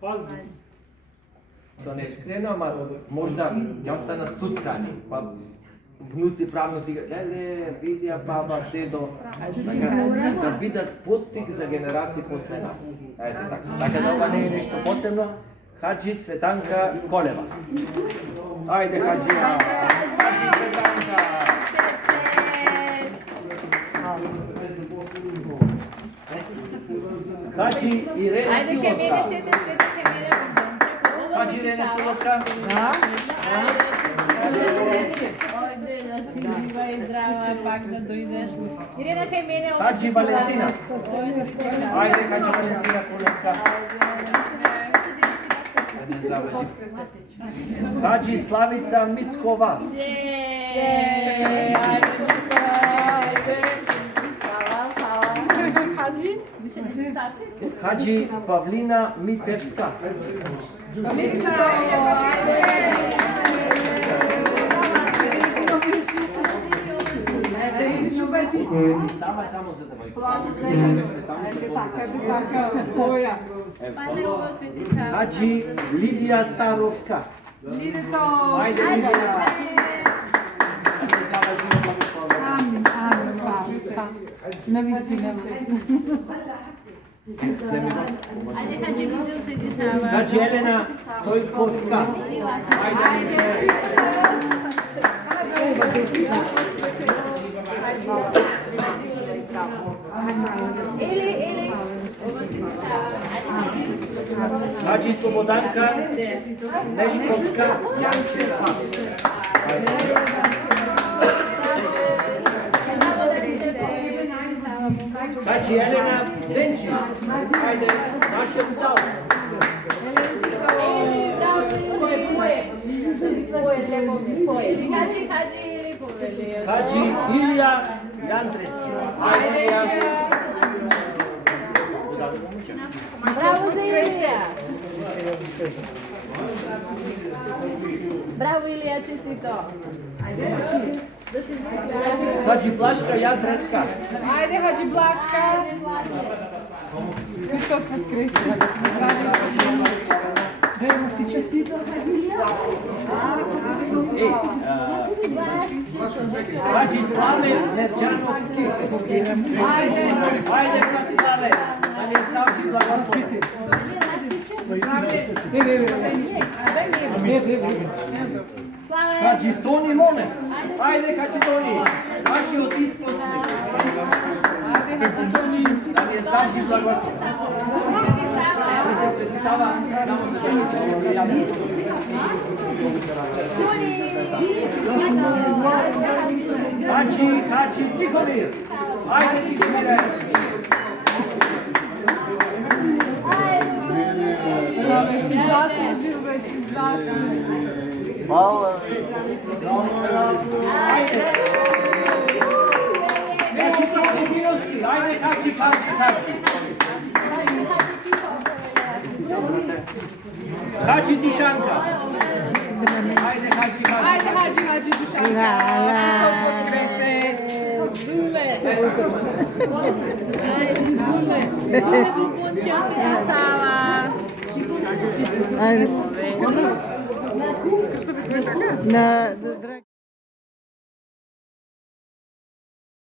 Пази. Да не скрена, ама можда ќе остана стуткани. Па внуци, правнуци, леле, видија баба, дедо, да бидат поттик за генерации после нас. Ете така. Така да ова не е нешто посебно. Хаджи Цветанка Колева. Ајде Хаджија. Хаджи Цветанка. Хаджи Ирена Силовска. Хаджи Ирена Силовска. Да. Ирена кај мене. Хаджи Валентина. Ајде Хаджи Валентина Колевска. Хаджи Славица Мицкова. Хаджи Павлина Митевска. Само за да Хаджи Лидија Старовска. Ајде Лидија. Нови спина. Хаджи Елена Стојковска. Ајде Хаджи Слободанка Нешковска Јанчева. Хаджи Елена Денчи. Ајде, нашиот зал. Хаджи Илија Јантрески. Ајде, Илија. Браво за Илија! Браво Илија, честито! Хаджи Блашка Јадреска. Ајде, Хаджи Блашка! Христос воскресе, да се здрави. Хаджи Славе Мерџановски. Ајде, брат Славе, да ни здравши благослови. Хаджи Тони Моне. Ајде, Хаджи Тони, нашиот испосник. Да ни здравши благослови. Свети Сава, Хаджи Тихомир. Ајде, Тихомире. Мала. Ајде, Хаджи. Хаджи Дишанка. Ајде, Хаджи. Ајде, Хаджи Душанка. Христос воскресе. Ајде. Крсто би така?